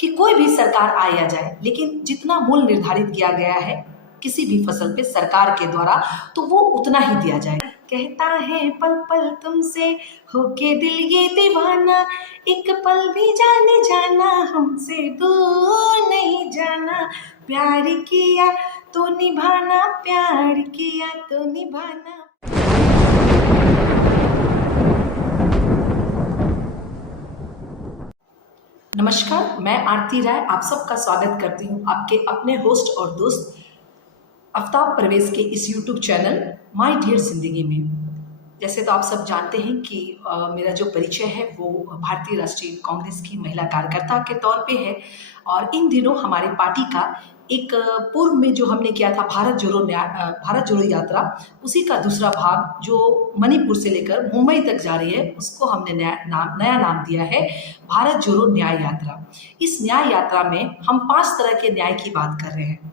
कि कोई भी सरकार आ या जाए, लेकिन जितना मूल्य निर्धारित किया गया है किसी भी फसल पे सरकार के द्वारा, तो वो उतना ही दिया जाए। कहता है पल पल तुमसे होके दिल ये दीवाना, एक पल भी जाने जाना हमसे दूर नहीं जाना, प्यार किया तो निभाना, प्यार किया तो निभाना। नमस्कार, मैं आरती राय आप सबका स्वागत करती हूँ आपके अपने होस्ट और दोस्त आफ्ताब परवेज के इस यूट्यूब चैनल माय डियर जिंदगी में। जैसे तो आप सब जानते हैं कि मेरा जो परिचय है वो भारतीय राष्ट्रीय कांग्रेस की महिला कार्यकर्ता के तौर पे है, और इन दिनों हमारी पार्टी का एक पूर्व में जो हमने किया था भारत जोड़ो यात्रा, उसी का दूसरा भाग जो मणिपुर से लेकर मुंबई तक जा रही है, उसको हमने नया नाम दिया है भारत जोड़ो न्याय यात्रा। इस न्याय यात्रा में हम 5 तरह के न्याय की बात कर रहे हैं,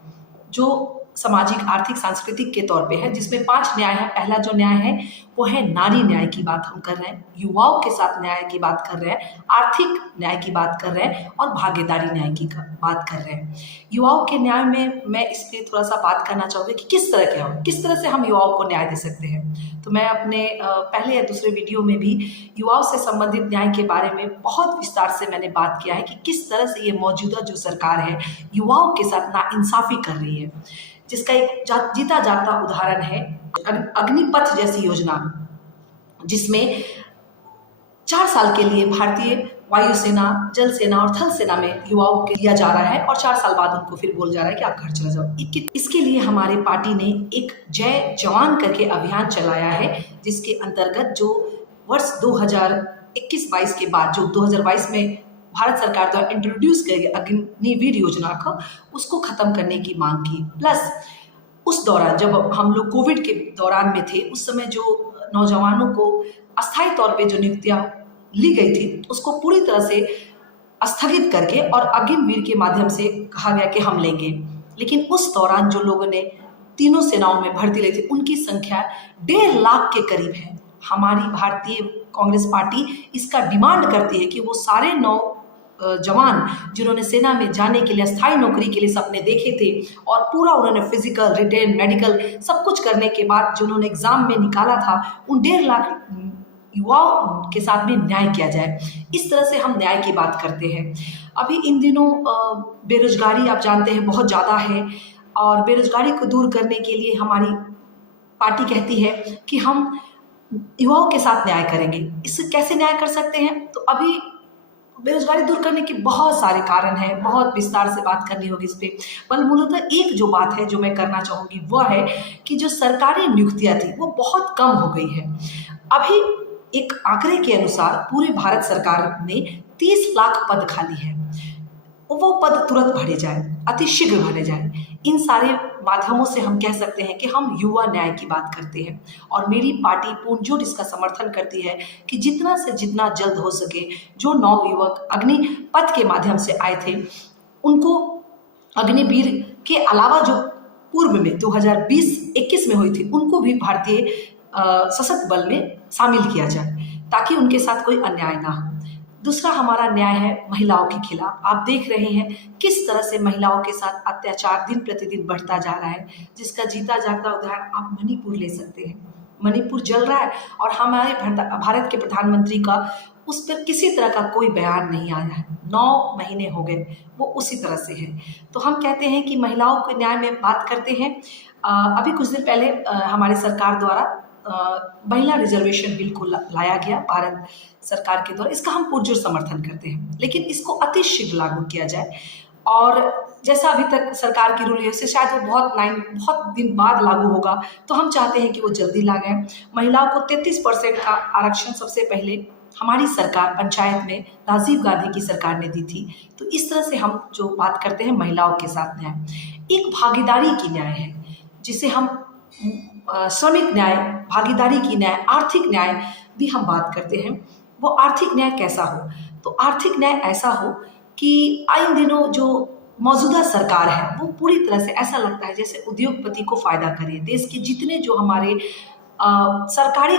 जो सामाजिक, आर्थिक, सांस्कृतिक के तौर पे है, जिसमें 5 न्याय है। पहला जो न्याय है वो है नारी न्याय की बात हम कर रहे हैं, युवाओं के साथ न्याय की बात कर रहे हैं, आर्थिक न्याय की बात कर रहे हैं और भागीदारी न्याय की बात कर रहे हैं। युवाओं के न्याय में मैं इस पे थोड़ा सा बात करना चाहूँगी कि किस तरह से हम युवाओं को न्याय दे सकते हैं। तो मैं अपने पहले या दूसरे वीडियो में भी युवाओं से संबंधित न्याय के बारे में बहुत विस्तार से मैंने बात किया है कि किस तरह से ये मौजूदा जो सरकार है युवाओं के साथ नाइंसाफी कर रही है, जिसका एक जीता जागता उदाहरण है अग्निपथ जैसी योजना, जिसमें 4 साल के लिए भारतीय वायुसेना, जल सेना और थल सेना में युवाओं को लिया जा रहा है, और 4 साल बाद उनको फिर बोल जा रहा है कि आप घर चले जाओ। इसके लिए हमारी पार्टी ने एक जय जवान करके अभियान चलाया है, जिसके अंतर्गत जो वर्ष 2021-22 के बाद, जो 2022 में भारत सरकार द्वारा इंट्रोड्यूस किए गए अग्निवीर योजना को, उसको खत्म करने की मांग की। प्लस उस दौरान जब हम लोग कोविड के दौरान में थे, उस समय जो नौजवानों को अस्थायी तौर पे जो नियुक्तियां ली गई थी, उसको पूरी तरह से स्थगित करके और अग्निवीर के माध्यम से कहा गया कि हम लेंगे। लेकिन उस दौरान जो लोगों ने तीनों सेनाओं में भर्ती ली थी, उनकी संख्या 1.5 लाख के करीब है। हमारी भारतीय कांग्रेस पार्टी इसका डिमांड करती है कि वो सारे जवान जिन्होंने सेना में जाने के लिए, स्थायी नौकरी के लिए सपने देखे थे, और पूरा उन्होंने फिजिकल, रिटेन, मेडिकल सब कुछ करने के बाद जिन्होंने एग्जाम में निकाला था, उन 1.5 लाख युवाओं के साथ भी न्याय किया जाए। इस तरह से हम न्याय की बात करते हैं। अभी इन दिनों बेरोजगारी आप जानते हैं बहुत ज़्यादा है, और बेरोजगारी को दूर करने के लिए हमारी पार्टी कहती है कि हम युवाओं के साथ न्याय करेंगे। इससे कैसे न्याय कर सकते हैं? तो अभी बेरोजगारी दूर करने के बहुत सारे कारण हैं, बहुत विस्तार से बात करनी होगी इस पे, पर मूलतः एक जो बात है जो मैं करना चाहूँगी वह है कि जो सरकारी नियुक्तियाँ थी वो बहुत कम हो गई है। अभी एक आंकड़े के अनुसार पूरे भारत सरकार में 30 लाख पद खाली है, वो पद तुरंत भरे जाए, अतिशीघ्र भरे जाए। इन सारे माध्यमों से हम कह सकते हैं कि हम युवा न्याय की बात करते हैं, और मेरी पार्टी पूर्णजोर इसका समर्थन करती है कि जितना से जितना जल्द हो सके जो नवयुवक अग्निपथ के माध्यम से आए थे, उनको अग्निवीर के अलावा जो पूर्व में 2020-21 में हुई थी, उनको भी भारतीय सशस्त्र बल में शामिल किया जाए, ताकि उनके साथ कोई अन्याय ना हो। दूसरा हमारा न्याय है महिलाओं के खिलाफ। आप देख रहे हैं किस तरह से महिलाओं के साथ अत्याचार दिन प्रतिदिन बढ़ता जा रहा है, जिसका जीता जागता उदाहरण आप मणिपुर ले सकते हैं। मणिपुर जल रहा है, और हमारे भारत के प्रधानमंत्री का उस पर किसी तरह का कोई बयान नहीं आया है। 9 महीने हो गए, वो उसी तरह से है। तो हम कहते हैं कि महिलाओं के न्याय में बात करते हैं। अभी कुछ दिन पहले हमारी सरकार द्वारा महिला रिजर्वेशन बिल को लाया गया भारत सरकार के द्वारा। इसका हम पुरजोर समर्थन करते हैं, लेकिन इसको अति शीघ्र लागू किया जाए। और जैसा अभी तक सरकार की रूल है, उससे शायद वो बहुत दिन बाद लागू होगा, तो हम चाहते हैं कि वो जल्दी लाएं। महिलाओं को 33% का आरक्षण सबसे पहले हमारी सरकार पंचायत में राजीव गांधी की सरकार ने दी थी। तो इस तरह से हम जो बात करते हैं महिलाओं के साथ न्याय। एक भागीदारी की न्याय है, जिसे हम श्रमिक न्याय, भागीदारी की न्याय, आर्थिक न्याय भी हम बात करते हैं। वो आर्थिक न्याय कैसा हो? तो आर्थिक न्याय ऐसा हो कि इन दिनों जो मौजूदा सरकार है वो पूरी तरह से ऐसा लगता है जैसे उद्योगपति को फायदा करे। देश के जितने जो हमारे सरकारी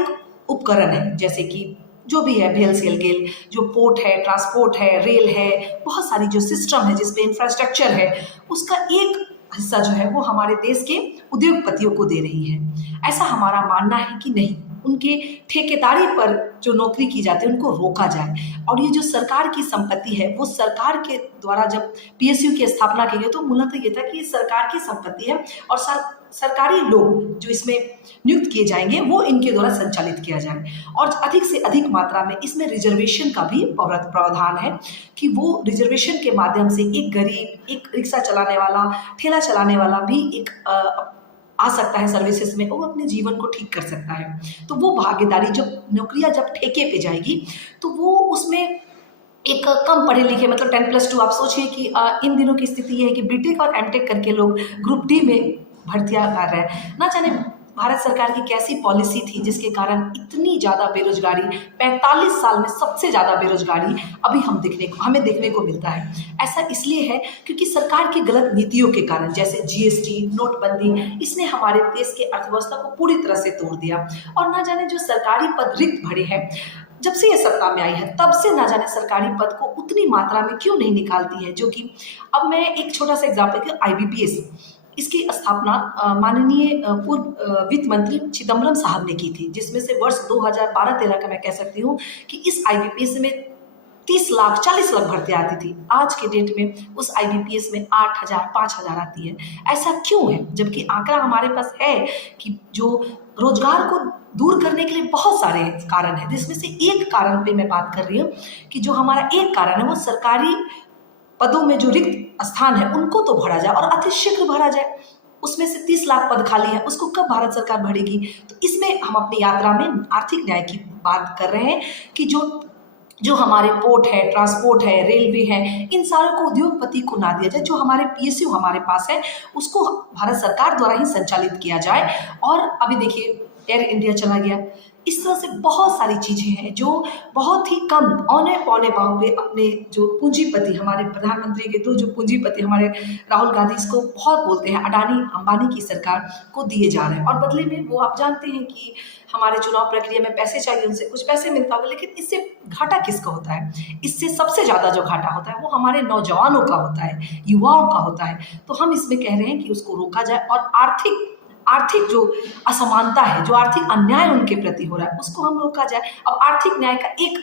उपकरण हैं, जैसे कि जो भी है VLCL गेल, जो पोर्ट है, ट्रांसपोर्ट है, रेल है, बहुत सारी जो सिस्टम है जिसपे इंफ्रास्ट्रक्चर है, उसका एक हिस्सा जो है वो हमारे देश के उद्योगपतियों को दे रही है। ऐसा हमारा मानना है कि नहीं, उनके ठेकेदारी पर जो नौकरी की जाती है उनको रोका जाए। और ये जो सरकार की संपत्ति है वो सरकार के द्वारा जब PSU की स्थापना की गई तो मूलतः ये था कि ये सरकार की संपत्ति है और सरकारी लोग जो इसमें नियुक्त किए जाएंगे वो इनके द्वारा संचालित किया जाए। और अधिक से अधिक मात्रा में इसमें रिजर्वेशन का भी प्रावधान है कि वो रिजर्वेशन के माध्यम से एक गरीब, एक रिक्शा चलाने वाला, ठेला चलाने वाला भी एक आ सकता है सर्विसेज में, वो अपने जीवन को ठीक कर सकता है। तो वो भागीदारी, जब नौकरियां जब ठेके पे जाएगी तो वो उसमें एक कम पढ़े लिखे, मतलब 10+2, आप सोचिए कि इन दिनों की स्थिति ये है कि बीटेक और एमटेक करके लोग ग्रुप डी में भर्तियां कर रहे हैं। ना जाने भारत सरकार की कैसी पॉलिसी थी जिसके कारण इतनी ज़्यादा बेरोजगारी, 45 साल में सबसे ज़्यादा बेरोजगारी अभी हमें देखने को मिलता है। ऐसा इसलिए है क्योंकि सरकार की गलत नीतियों के कारण, जैसे GST, नोटबंदी, इसने हमारे देश की अर्थव्यवस्था को पूरी तरह से तोड़ दिया। और ना जाने जो सरकारी पद रिक्त भरे हैं, जब से ये सत्ता में आई है तब से ना जाने सरकारी पद को उतनी मात्रा में क्यों नहीं निकालती है। जो कि अब मैं एक छोटा सा एग्जाम्पल, IBPS, इसकी स्थापना माननीय पूर्व वित्त मंत्री चिदम्बरम साहब ने की थी, जिसमें से वर्ष 2012-13 का मैं कह सकती हूँ कि इस IBPS में 30 लाख 40 लाख भर्तियां आती थी। आज के डेट में उस IBPS में 8,000 5,000 आती है। ऐसा क्यों है, जबकि आंकड़ा हमारे पास है कि जो रोजगार को दूर करने के लिए बहुत सारे कारण हैं, जिसमें से एक कारण पे मैं बात कर रही हूँ कि जो हमारा एक कारण है वो सरकारी पदों में जो रिक्त स्थान है उनको तो भरा जाए और अतिशीघ्र भरा जाए। उसमें से 30 लाख पद खाली है, उसको कब भारत सरकार भरेगी? तो इसमें हम अपनी यात्रा में आर्थिक न्याय की बात कर रहे हैं कि जो हमारे पोर्ट है, ट्रांसपोर्ट है, रेलवे है, इन सारों को उद्योगपति को ना दिया जाए। जो हमारे PSU हमारे पास है उसको भारत सरकार द्वारा ही संचालित किया जाए। और अभी देखिए एयर इंडिया चला गया, इस तरह से बहुत सारी चीज़ें हैं जो बहुत ही कम औने पौने भाव पे अपने जो पूंजीपति, हमारे प्रधानमंत्री के 2 जो पूंजीपति हमारे राहुल गांधी, इसको बहुत बोलते हैं अडानी अंबानी की सरकार को दिए जा रहे हैं। और बदले में वो, आप जानते हैं कि हमारे चुनाव प्रक्रिया में पैसे चाहिए, उनसे कुछ पैसे मिलता होगा, लेकिन इससे घाटा किसका होता है? इससे सबसे ज़्यादा जो घाटा होता है वो हमारे नौजवानों का होता है, युवाओं का होता है। तो हम इसमें कह रहे हैं कि उसको रोका जाए और आर्थिक जो असमानता है, जो आर्थिक अन्याय उनके प्रति हो रहा है, उसको हम रोका जाए। अब आर्थिक न्याय का एक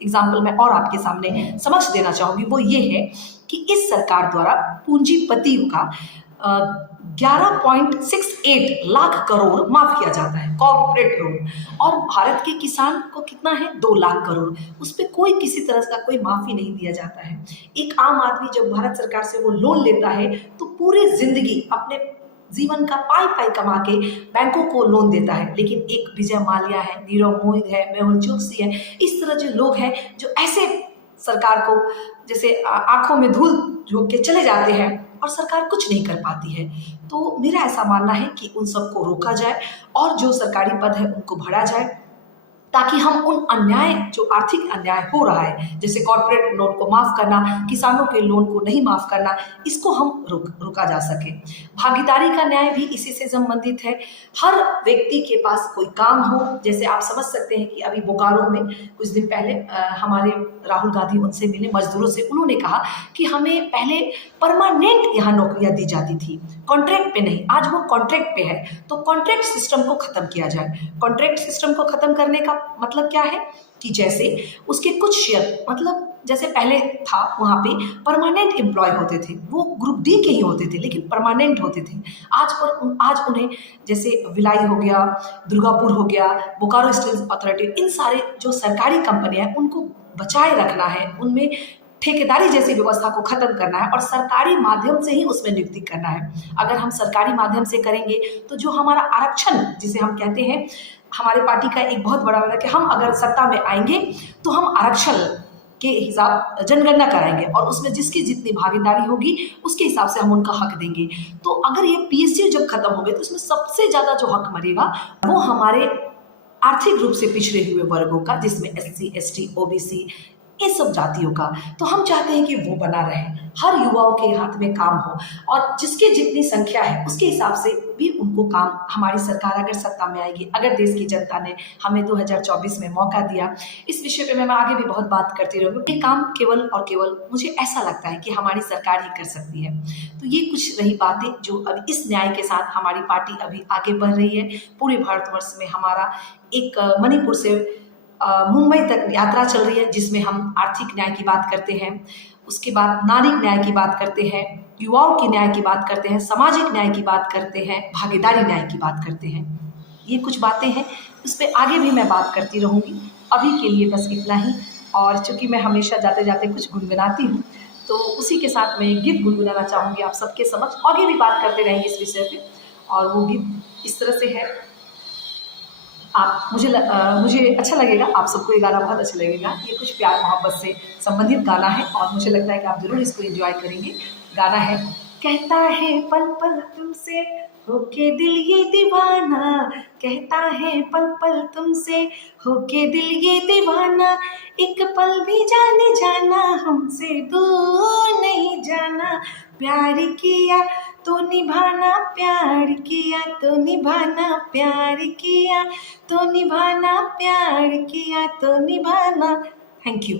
एग्जाम्पल मैं और आपके सामने समक्ष देना चाहूंगी, वो ये है कि इस सरकार द्वारा पूंजीपतियों का 11.68 लाख करोड़ माफ किया जाता है, कॉर्पोरेट लोन। और भारत के किसान को कितना है? 2 लाख करोड़। उस पर कोई किसी तरह का कोई माफी नहीं दिया जाता है। एक आम आदमी जब भारत सरकार से वो लोन लेता है तो पूरी जिंदगी अपने जीवन का पाई कमा के बैंकों को लोन देता है। लेकिन एक विजय माल्या है, नीरव मोदी है, मेहुल चोकसी है, इस तरह जो लोग हैं जो ऐसे सरकार को जैसे आंखों में धूल झोंक के चले जाते हैं और सरकार कुछ नहीं कर पाती है। तो मेरा ऐसा मानना है कि उन सबको रोका जाए और जो सरकारी पद है उनको भरा जाए, ताकि हम उन अन्याय, जो आर्थिक अन्याय हो रहा है, जैसे कॉर्पोरेट लोन को माफ करना, किसानों के लोन को नहीं माफ करना, इसको हम रोका जा सके। भागीदारी का न्याय भी इसी से संबंधित है। हर व्यक्ति के पास कोई काम हो, जैसे आप समझ सकते हैं कि अभी बोकारो में कुछ दिन पहले हमारे राहुल गांधी उनसे मिले, मजदूरों से। उन्होंने कहा कि हमें पहले परमानेंट यहाँ नौकरियां दी जाती थी, कॉन्ट्रैक्ट पे नहीं। आज वो कॉन्ट्रैक्ट पे है, तो कॉन्ट्रैक्ट सिस्टम को खत्म किया जाए। कॉन्ट्रैक्ट सिस्टम को खत्म करने का मतलब क्या है कि जैसे उसके कुछ शेयर, मतलब जैसे पहले था वहाँ पे परमानेंट एम्प्लॉय होते थे, वो ग्रुप डी के ही होते थे लेकिन परमानेंट होते थे। आज उन्हें जैसे भिलाई हो गया, दुर्गापुर हो गया, बोकारो स्टील अथॉरिटी, इन सारे जो सरकारी कंपनियां हैं उनको बचाए रखना है, उनमें ठेकेदारी जैसी व्यवस्था को खत्म करना है और सरकारी माध्यम से ही उसमें नियुक्ति करना है। अगर हम सरकारी माध्यम से करेंगे तो जो हमारा आरक्षण जिसे हम कहते हैं, हमारे पार्टी का एक बहुत बड़ा वादा कि हम अगर सत्ता में आएंगे तो हम आरक्षण के हिसाब जनगणना कराएंगे और उसमें जिसकी जितनी भागीदारी होगी उसके हिसाब से हम उनका हक देंगे। तो अगर ये PSU जब खत्म हो गए तो उसमें सबसे ज्यादा जो हक मरेगा वो हमारे आर्थिक रूप से पिछड़े हुए वर्गों का, जिसमें SC ST OBC, ये सब जातियों का। तो हम चाहते हैं कि वो बना रहे। हर युवाओं के हाथ में काम हो और जिसकी जितनी संख्या है उसके हिसाब से भी उनको काम, हमारी सरकार अगर सत्ता में आएगी, अगर देश की जनता ने हमें 2024 में मौका दिया, इस विषय पे मैं आगे भी बहुत बात करती रहूँगी। ये काम केवल और केवल मुझे ऐसा लगता है कि हमारी सरकार ही कर सकती है। तो ये कुछ रही बातें जो अभी इस न्याय के साथ हमारी पार्टी अभी आगे बढ़ रही है। पूरे भारतवर्ष में हमारा एक मणिपुर से मुंबई तक यात्रा चल रही है, जिसमें हम आर्थिक न्याय की बात करते हैं, उसके बाद नारी न्याय की बात करते हैं, युवाओं की न्याय की बात करते हैं, सामाजिक न्याय की बात करते हैं, भागीदारी न्याय की बात करते हैं। ये कुछ बातें हैं, उस पर आगे भी मैं बात करती रहूँगी। अभी के लिए बस इतना ही। और चूँकि मैं हमेशा जाते जाते कुछ गुनगुनाती हूँ, तो उसी के साथ मैं गीत गुनगुनाना चाहूँगी आप सबके समक्ष। आगे भी बात करते रहेंगे इस विषय पे। और वो गीत इस तरह से है, आप मुझे अच्छा लगेगा, आप सबको ये गाना बहुत अच्छा लगेगा। ये कुछ प्यार मोहब्बत से संबंधित गाना है और मुझे लगता है कि आप ज़रूर इसको एंजॉय करेंगे। गाना है, कहता है पल पल तुमसे होके दिल ये दीवाना, कहता है पल पल तुमसे होके दिल ये दीवाना, एक पल भी जाने जाना हमसे दूर नहीं जाना, प्यार किया तो निभाना, प्यार किया तो निभाना, प्यार किया तो निभाना, प्यार किया तो निभाना। Thank you.